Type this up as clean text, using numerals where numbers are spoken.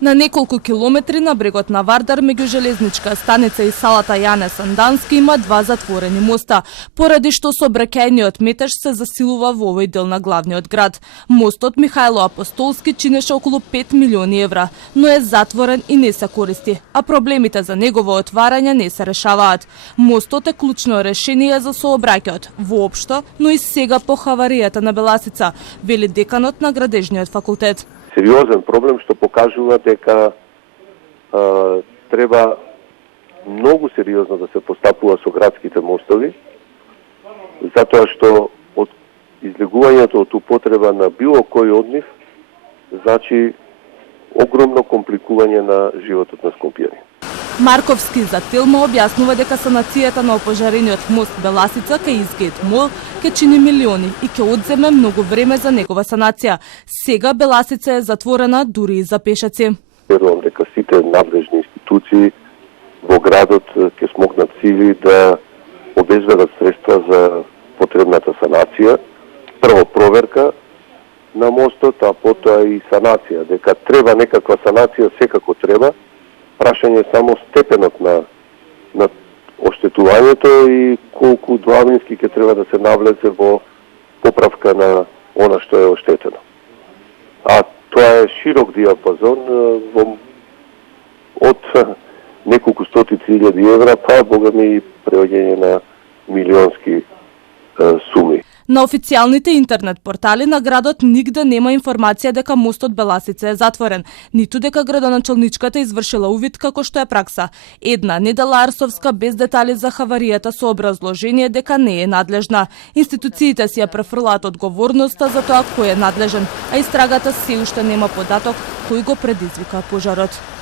На неколку километри на брегот на Вардар меѓу железничка станица и салата Јане Сандански има два затворени моста, поради што сообраќајниот метеж се засилува во овој дел на главниот град. Мостот Михајло Апостолски чинеше околу 5 милиони евра, но е затворен и не се користи, а проблемите за негово отварање не се решаваат. Мостот е клучно решение за сообраќајот воопшто, но и сега по хаваријата на Беласица, вели деканот на градежниот факултет. Сериозен проблем што покажува дека треба многу сериозно да се постапува со градските мостови, затоа што од излегувањето од употреба на било кој од нив значи огромно компликување на животот на скопјани. Марковски за Телма објаснува дека санацијата на опожарениот мост Беласица кај Изгейт Мол ке чини милиони и ке одземе многу време за негова санација. Сега Беласица е затворена дури и за пешаци. Верувам дека сите надлежни институции во градот ќе смогнат сили да обезбедат средства за потребната санација. Прво проверка на мостот, а потоа и санација. Дека треба некаква санација, секако треба. Прашање е само степенот на оштетувањето и колку длабински ќе треба да се навлезе во поправка на она што е оштетено. А тоа е широк диапазон од неколку стотици илјади евра, па богами и преоѓање на милионски суми. На официјалните интернет портали на градот нигде нема информација дека мостот Беласица е затворен, ниту дека градоначалничката извршила увид како што е пракса. Една недела Арсовска без детали за хаваријата со образложение дека не е надлежна. Институциите си ја префрлаат одговорноста за тоа кој е надлежен, а истрагата се уште нема податок кој го предизвика пожарот.